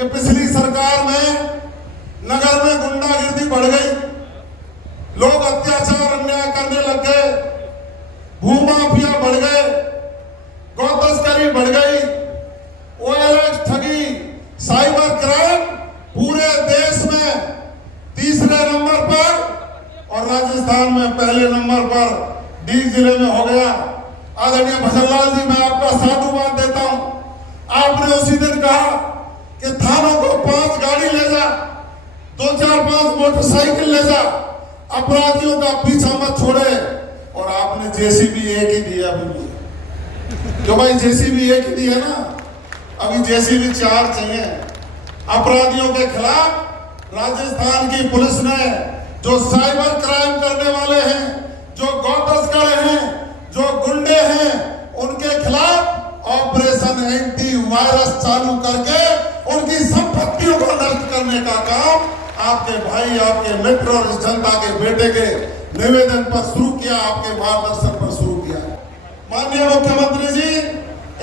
कि पिछली सरकार में नगर में गुंडागिर्दी बढ़ गई, लोग अत्याचार अन्याय करने लग गए, भूमाफिया बढ़ गए, गौ तस्करी बढ़ गई, ओएलएक्स ठगी, साइबर क्राइम पूरे देश में तीसरे नंबर पर और राजस्थान में पहले नंबर पर डीग जिले में हो गया। आदरणीय भजनलाल जी, मैं आपका साधुवाद देता हूं। आपने उसी दिन कहा कि थानों को 5 गाड़ी ले जा, 2-4-5 मोटरसाइकिल ले जा, अपराधियों का पीछा मत छोड़े। और आपने जेसीबी एक ही दिया अभी, जो भाई जेसीबी एक ही दी है ना, अभी जेसीबी 4 चाहिए। अपराधियों के खिलाफ राजस्थान की पुलिस ने जो साइबर क्राइम करने वाले हैं, जो गौ तस्कर हैं, जो गुंडे हैं, उनके खिलाफ ऑपरेशन एंटी वायरस चालू करके उनकी संपत्तियों को नष्ट करने का काम आपके भाई, आपके मित्र और इस जनता के बेटे के निवेदन पर शुरू किया, आपके मार्गदर्शन पर शुरू किया। माननीय मुख्यमंत्री जी,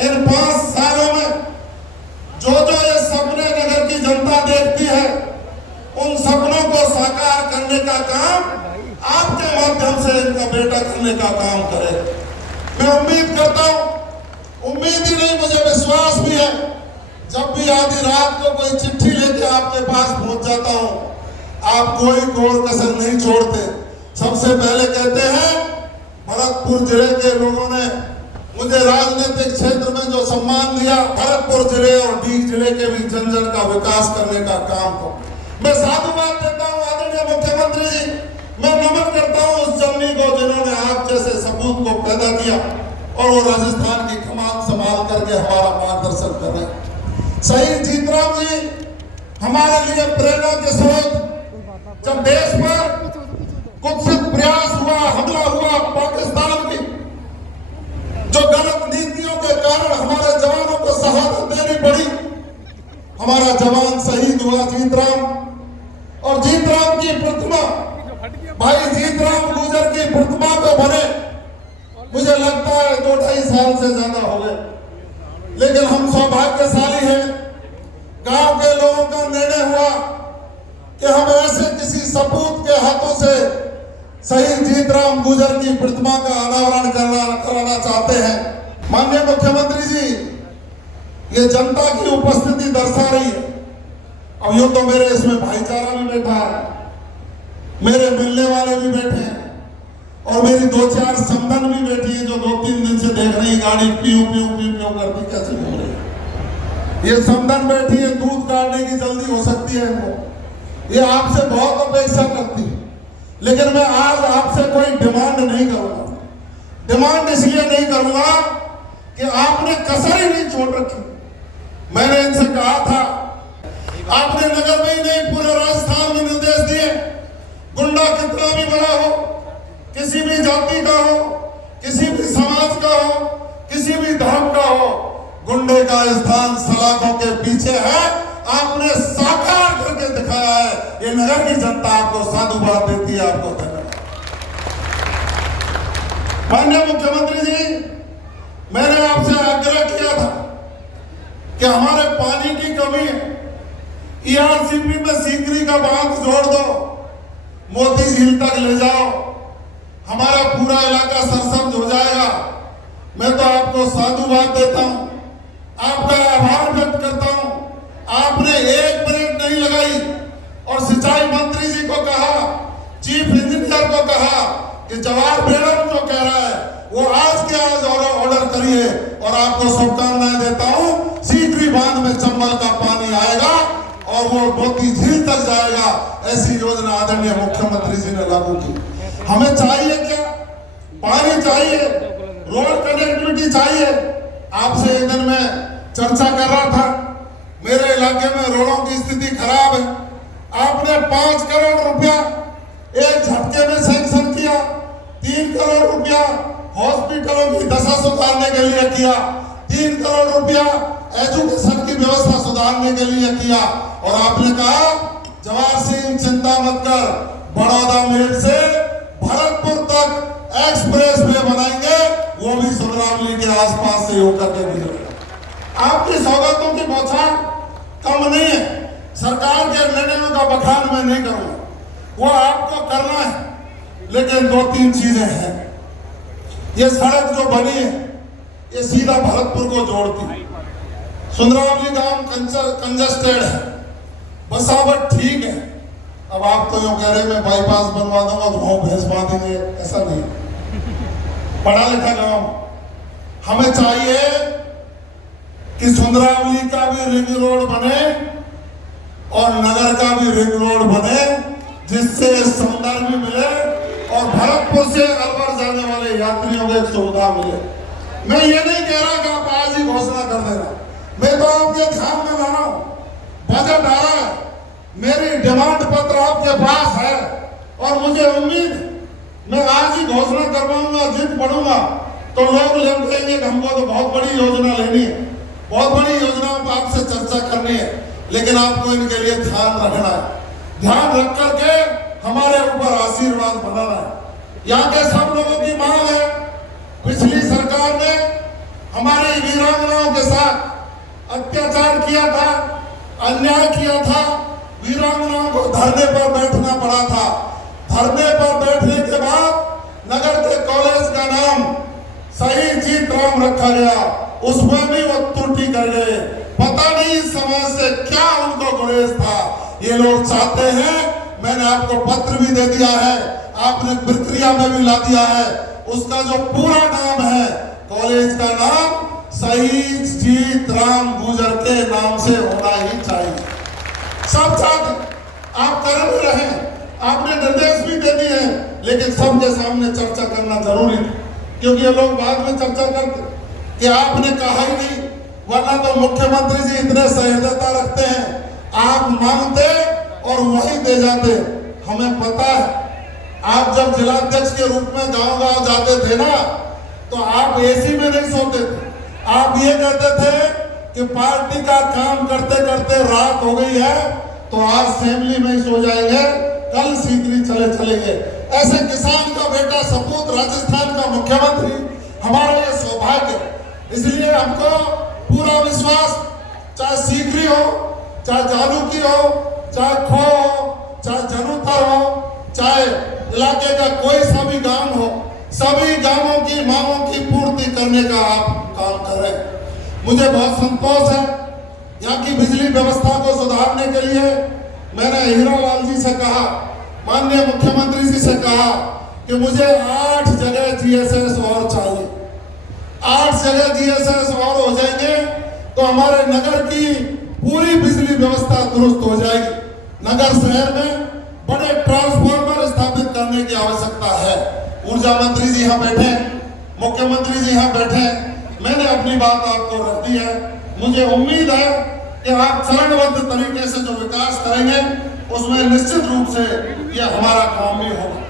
इन 5 सालों में जो ये सपने नगर की जनता देखती है, उन सपनों को साकार करने का काम आपके माध्यम से इनका बेटा करने का काम करे। मैं उम्मीद करता हूं, उम्मीद ही नहीं मुझे विश्वास भी है, जब भी आधी रात को कोई चिट्ठी लेके आपके पास पहुंच जाता हूं, आप कोई कोर कसर नहीं छोड़ते। सबसे पहले कहते हैं, भरतपुर जिले के लोगों ने मुझे राजनीतिक क्षेत्र में जो सम्मान दिया, भरतपुर जिले और डीग जिले के भी जन का विकास करने का काम को मैं साधुवाद देता हूं। आदरणीय मुख्यमंत्री जी, मैं नमन करता हूं उस जननी को जिन्होंने आप जैसे सपूत को पैदा किया और वो राजस्थान की कमान संभाल करके हमारा मार्गदर्शन कर रहे हैं। शहीद जीतराम जी हमारे लिए प्रेरणा के स्रोत। जब देश पर कुत्सित प्रयास हुआ, हमला हुआ पाकिस्तान की, जो गलत नीतियों के कारण हमारे जवानों को शहादत देनी पड़ी, हमारा जवान शहीद हुआ जीतराम, और जीतराम की प्रतिमा, भाई जीतराम गुजर की प्रतिमा को बने मुझे लगता है 2-2.5 साल से ज्यादा हो गए। लेकिन हम सौभाग्यशाली हैं, गांव के लोगों का निर्णय हुआ कि हम ऐसे किसी सपूत के हाथों से शहीद जीतराम गुजर की प्रतिमा का अनावरण कराना चाहते हैं। माननीय मुख्यमंत्री जी, ये जनता की उपस्थिति दर्शा रही है। अब यूं तो मेरे इसमें भाईचारा भी बैठा है, मेरे मिलने वाले भी बैठे हैं, और मेरी 2-4 समधन भी बैठी है, जो 2-3 दिन से देख रही गाड़ी पीऊ पीऊ पीऊ पीऊ करती कैसे घूम रही है। ये समधन बैठी है, दूध काटने की जल्दी हो सकती है इनको, ये आपसे बहुत अपेक्षा करती है। लेकिन मैं आज आपसे कोई डिमांड नहीं करूंगा। डिमांड इसलिए नहीं करूंगा कि आपने कसर ही नहीं छोड़ रखी। मैंने इनसे कहा था, आपने नगर में ही नहीं पूरे राजस्थान में निर्देश दिए, गुंडा कितना भी बड़ा हो, किसी भी जाति का हो, किसी भी समाज का हो, किसी भी धर्म का हो, गुंडे का स्थान सलाखों के पीछे है। आपने साकार करके दिखाया है। ये नगर की जनता आपको साधुवाद देती है, आपको धन्यवाद। माननीय मुख्यमंत्री जी, मैंने आपसे आग्रह किया था कि हमारे पानी की कमी है, ईआरसीपी में सीकरी का बांध जोड़ दो, मोती झील तक ले जाओ, हमारा पूरा इलाका सरसब्ज हो जाएगा। मैं तो आपको साधुवाद देता हूं, आपका आभार व्यक्त करता हूं। आपने 1 मिनट नहीं लगाई और सिंचाई मंत्री जी को कहा, चीफ इंजीनियर को कहा कि जवाहर बेड़म जो कह रहा है वो आज के आज ऑर्डर करिए, और आपको शुभकामनाएं देता हूं। सीकरी बांध में चंबल का पानी आएगा और वो मोती झील तक जाएगा। ऐसी योजना आदरणीय मुख्यमंत्री जी ने लागू की। हमें चाहिए क्या? पानी चाहिए, रोड कनेक्टिविटी चाहिए। आपसे एक दिन मैं चर्चा कर रहा था, मेरे इलाके में रोडों की स्थिति खराब है। आपने 5 करोड़ रुपया एक झटके में सैंक्शन किया, 3 करोड़ रुपया हॉस्पिटलों की दशा सुधारने के लिए किया, 3 करोड़ रुपया एजुकेशन की व्यवस्था सुधारने के लिए किया, और आपने कहा जवाहर सिंह चिंता मत कर, बड़ौदा मेल से भरतपुर तक एक्सप्रेस वे बनाएंगे, वो भी सुंदरावली के आसपास से होकर के गुजरेगा। आपकी सौगातों की बौछार कम नहीं है। का बखान मैं नहीं करूंगा, वो आपको करना है। लेकिन 2-3 चीजें हैं। ये सड़क जो बनी है ये सीधा भरतपुर को जोड़ती है। सुंदरावली गांव कंजस्टेड है, बसावट ठीक है। अब आप तो यूं कह रहे मैं बाईपास बनवा दूंगा तो वहां भैंस बांधेंगे, ऐसा नहीं। पढ़ा लिखा गांव, हमें चाहिए कि सुंदरावली का भी रिंग रोड बने और नगर का भी रिंग रोड बने, जिससे सौंदर्य भी मिले और भरतपुर से अलवर जाने वाले यात्रियों को एक सुविधा मिले। मैं ये नहीं कह रहा कि आप आज ही घोषणा कर देना, मैं तो आपके ध्यान में ला रहा हूं। बजट आ रहा है, मेरी डिमांड पत्र आपके पास है और मुझे उम्मीद मैं आज ही घोषणा करवाऊंगा, जिद पढ़ूंगा तो लोग लग जाएंगे कि हमको तो बहुत बड़ी योजना लेनी है, बहुत बड़ी योजनाओं पर आपसे चर्चा करनी है। लेकिन आपको इनके लिए ध्यान रखना है, ध्यान रख करके हमारे ऊपर आशीर्वाद बनाना है। यहाँ के सब लोगों की मांग है, पिछली सरकार ने हमारी वीरांगनाओं के साथ अत्याचार किया था, अन्याय किया था, वीरांगनाओं को धरने पर बैठना पड़ा था। धरने पर बैठने के बाद नगर के कॉलेज का नाम शहीद जीत राम रखा गया, उसमें भी वो त्रुटि कर गए। पता नहीं समाज से क्या उनको गुरेज था। ये लोग चाहते हैं, मैंने आपको पत्र भी दे दिया है, आपने प्रक्रिया में भी ला दिया है, उसका जो पूरा नाम है, कॉलेज का नाम शहीद जीत राम गुर्जर के नाम से होना ही चाहिए। सब चाहते, आप कर भी रहे, आपने निर्देश भी दे दिए हैं, लेकिन सबके सामने चर्चा करना जरूरी है, क्योंकि ये लोग बाद में चर्चा करते कि आपने कहा ही नहीं, वरना तो मुख्यमंत्री जी इतने सहजता रखते हैं, आप मांगते और वही दे जाते। हमें पता है, आप जब जिलाध्यक्ष के रूप में गांव-गांव जाते थे ना, तो आप एसी में नहीं सोते थे। आप ये कहते थे कि पार्टी का काम करते करते रात हो गई है तो आज असेंबली में ही सो जाएंगे, कल सीकरी चलेंगे। ऐसे किसान का बेटा सपूत राजस्थान का मुख्यमंत्री, हमारा ये सौभाग्य। इसलिए हमको पूरा विश्वास, चाहे सीकरी हो, चाहे जालूकी हो, चाहे खो हो, चाहे जनुतर हो, चाहे इलाके का कोई सा भी गांव हो, सभी गांवों की मांगों की पूर्ति करने का आप काम कर रहे हैं। मुझे बहुत संतोष है। यहाँ की बिजली व्यवस्था को सुधारने के लिए मैंने हीरालाल जी से कहा, माननीय मुख्यमंत्री जी से कहा कि मुझे 8 जगह जीएसएस और चाहिए। 8 जगह जीएसएस और हो जाएंगे तो हमारे नगर की पूरी बिजली व्यवस्था दुरुस्त हो जाएगी। नगर शहर में बड़े ट्रांसफार्मर स्थापित करने की आवश्यकता है। ऊर्जा मंत्री जी यहाँ बैठे, मुख्यमंत्री जी यहाँ बैठे, मैंने अपनी बात आपको रख दी है। मुझे उम्मीद है कि आप चरणबद्ध तरीके से जो विकास करेंगे उसमें निश्चित रूप से ये हमारा काम भी होगा।